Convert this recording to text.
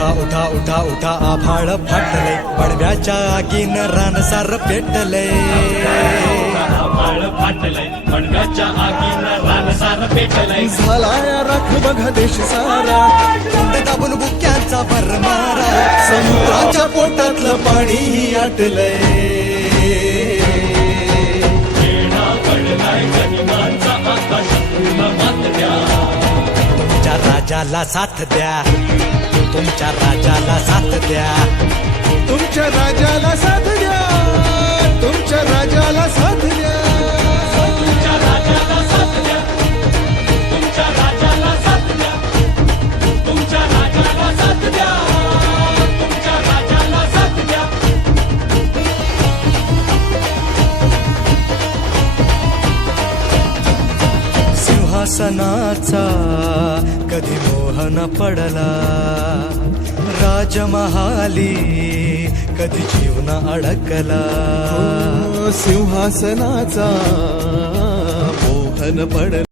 उठा उठा उठा उठा आभाळ फाटले पडव्याच्या आगीन रानसार पेटले झाला या राख बघा देश सारा तोंड दाबून बुक्यांचा भरमारा समुद्राच्या पोटातलं पाणी आटलंय तुमच्या राजाला साथ द्या तुमच्या राजाला साथ द्या तुमच्या राजाला साथ द्या तुमच्या राजाला साथ द्या सिंहासनाचा कधी मोह न पडला राजमहाली कधी जीवन अडकला सिंहासनाचा मोहन पड